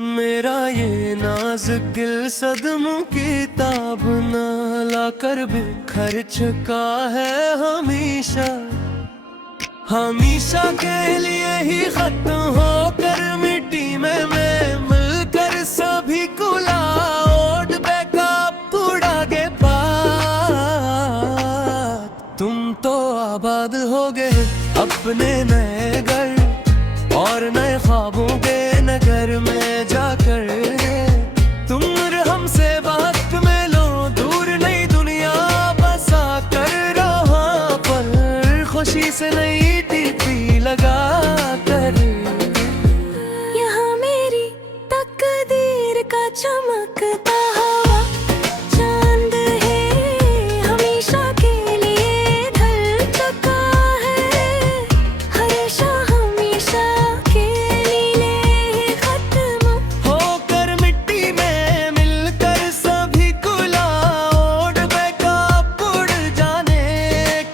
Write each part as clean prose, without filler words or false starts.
मेरा ये नाजुक दिल सदमों की ताब ना लाकर बिखर चुका है हमेशा। हमेशा के लिए ही खत्म होकर मिट्टी में मैं मिलकर सभी को लाओड बैकअप उड़ागे बात। तुम तो आबाद हो गए अपने नए घर और नए ख्वाबों के नगर में जाकर। तुम हमसे वक्त में लो दूर नई दुनिया बसा कर रहा पर खुशी से नई टीपी लगा कर। यहाँ मेरी तकदीर का चमकता हुआ चांद है, हमेशा के लिए ढल चुका है। हमेशा के लिए खत्म होकर मिट्टी में मिलकर सभी को लाओड बैकअप उड़ जाने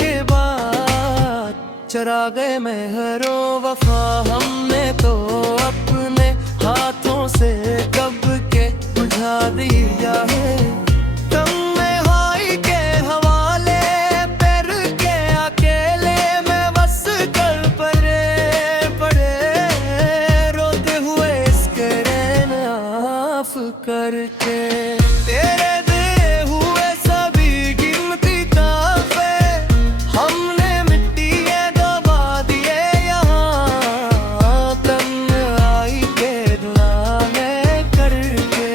के बाद। चरा गए मेहरो वफा हमने तो अपने हाथों से कब के बुझा दिया है। तुम में हाई के हवाले पैर के अकेले में बस कर पड़े रोते हुए इसके रैन आफ करके। तेरे दे हुए सभी गिनती ताफे हमने मिट्टी ये दबा दिए यहाँ तन्हाई के दुलाने करके।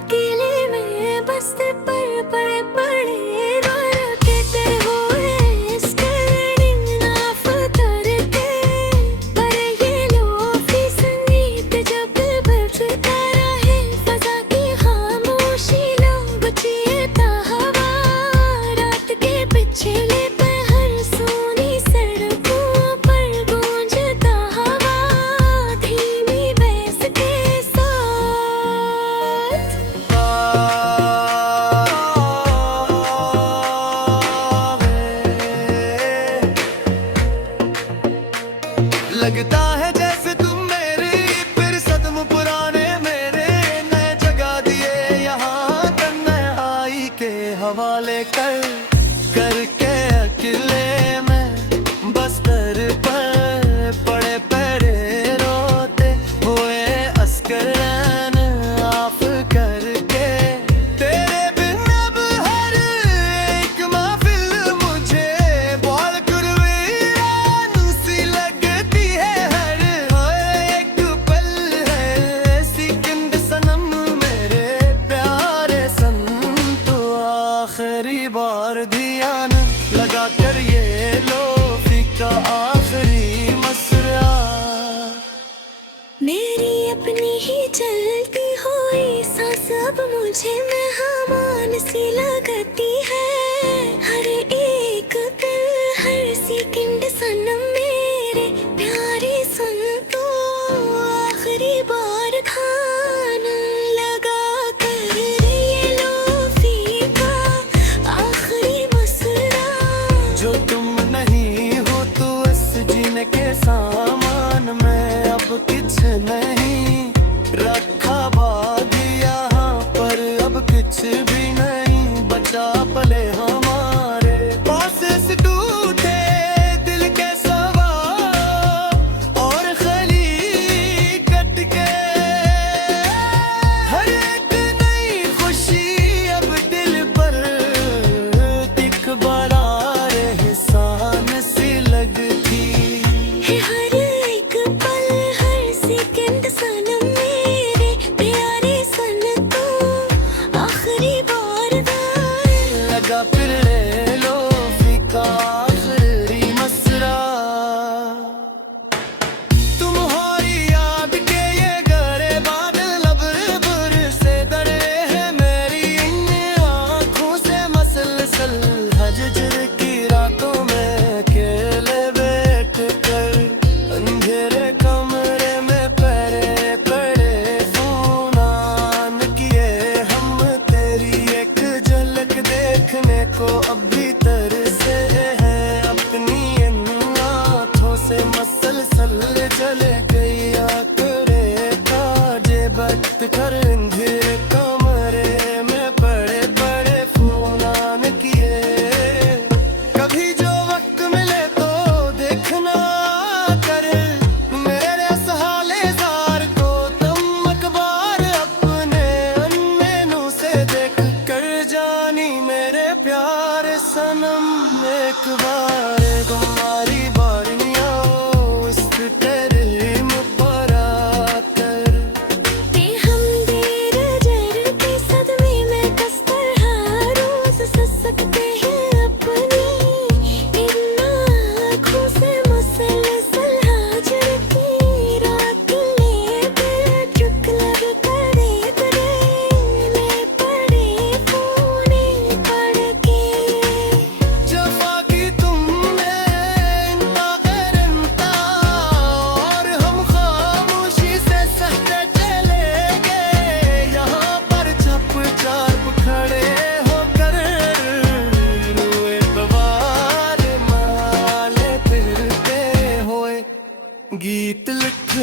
अकेले में बस्ते पर पड़े पड़े रो रखते हुए इसके नाफ करके। पर ये लोफी संगीत जब बजता रहे फजा की खामोशी लो बचिए हवा। रात के पिछले पहर सोनी सड़कों पर गूंजता हवा धीमी बैस के साथ। लगता है जैसे तुम मेरी फिर सदम पुराने मेरे नए जगा दिए यहाँ तन्हाई के हवाले करके। अकेले में बस्तर पर पड़े पड़े रोते हुए अस्करन आफ करके। तेरे बिन अब हर एक महफिल मुझे बॉल कुर्बान सी लगती है। हर एक पल है सिकंद सनम मेरे प्यारे सन। तो आखिरी बार ध्यान लगा कर ये लो फीका आखिरी मसरा। मेरी अपनी ही चलती हुई सांस अब मुझे मेहमान सी लगती है। हर एक पल हर सेकंड सनम मेरे प्यारे सुन तो आखिरी बार खाना लगा कर ये लो फीका आखिरी मसरा। जो तुम नहीं हो तो इस जीने के सामान में अब कुछ नहीं रखा बाद यहाँ पर। अब कुछ भी नहीं बचा पले हमारे पास से टूटे दिल के सवार और खली कट के। हर एक नई खुशी अब दिल पर दिख बड़ा एहसान सी लगती। हर एक पल हर सेकंड सनम मेरे प्यारे सन तो आखिरी बार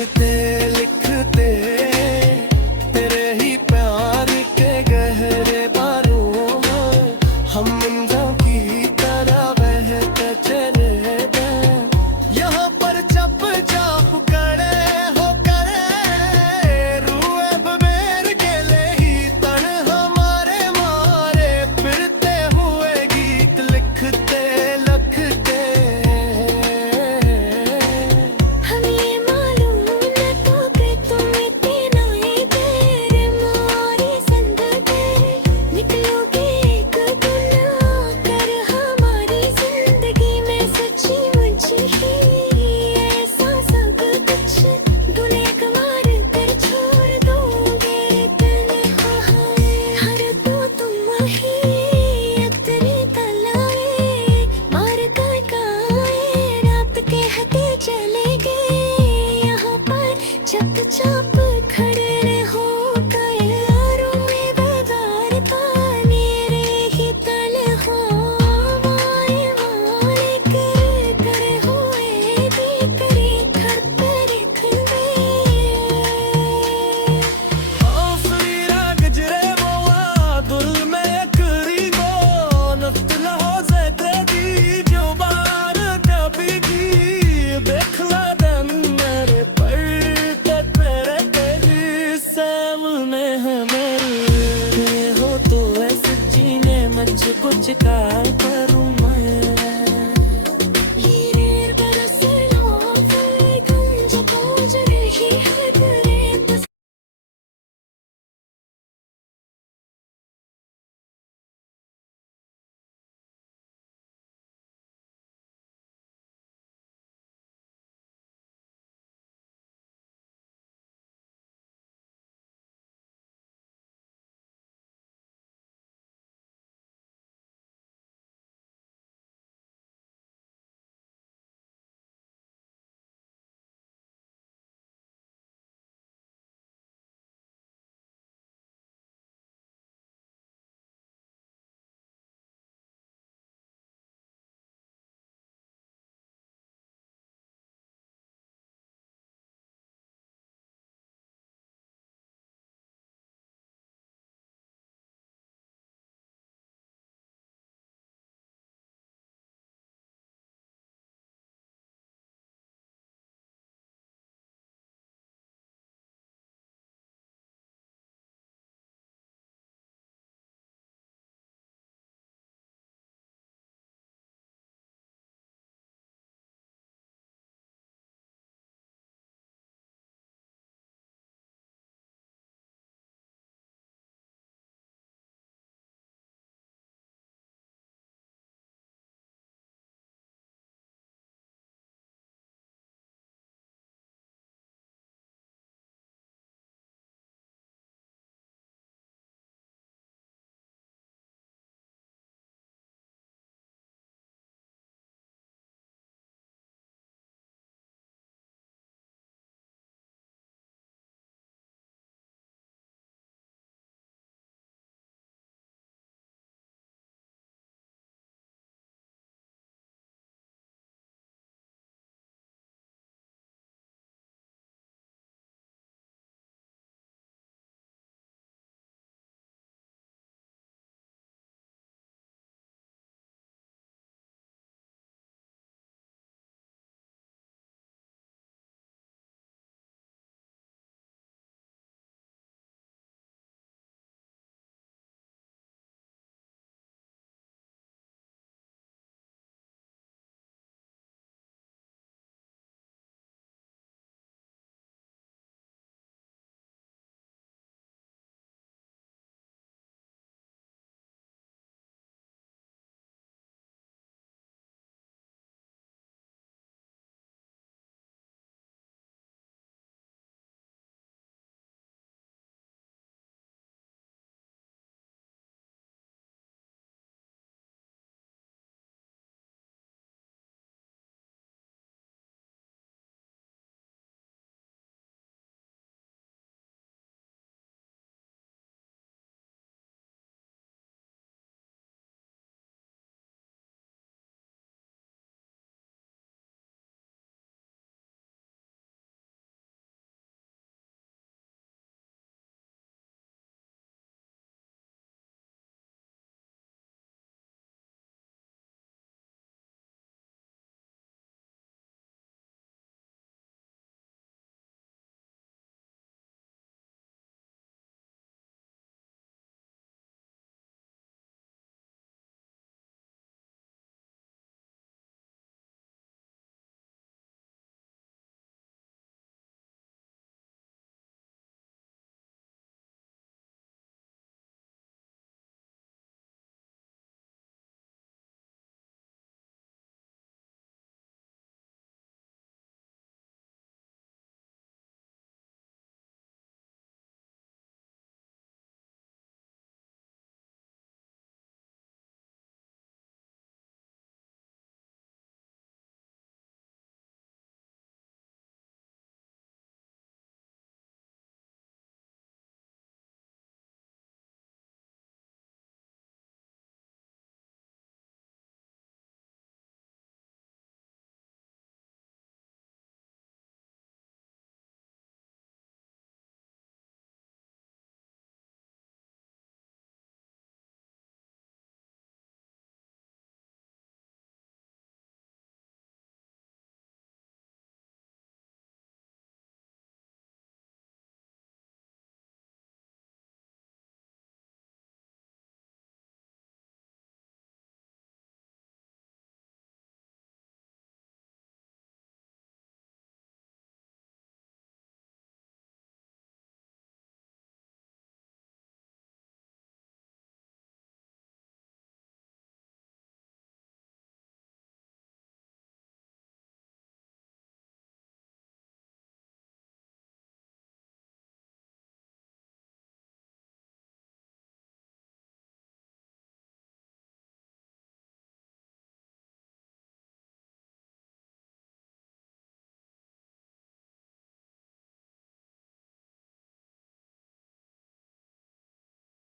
लिखते लिखते तेरे ही प्यार के गहरे बारों में हम इंद्रों की तरह बहते चले गए। यहाँ पर चप चाप करे हो करे रूए बबेर के ले ही तन हमारे मारे फिरते हुए गीत लिखते लिखते। हम ये मालूम न तो कि तुम इतना ही तेरे मारे संग तेरे निकलोगे एक गुनाह कर हमारी जिंदगी में सच्ची मुझी ही ऐसा सब कुछ दुनिया कमार कर छोड़ दोगे तन्हा हर तो तुम ही अतरी तलावे मार कर गाए रात के हटे चले गए। यहाँ पर चप चाप खड़े रहो गए यारों में बेदार पानी रे ही तन्हा मारे मारे करे हुए भी करे घर पर खड़े। Afira gecre boğa dulme kırıgo Nıftla zededi Cumar tabigi Bekla mere पर तेरे तेरे सामने है मेरे हो तो ऐसे जीने मुझ कुछ का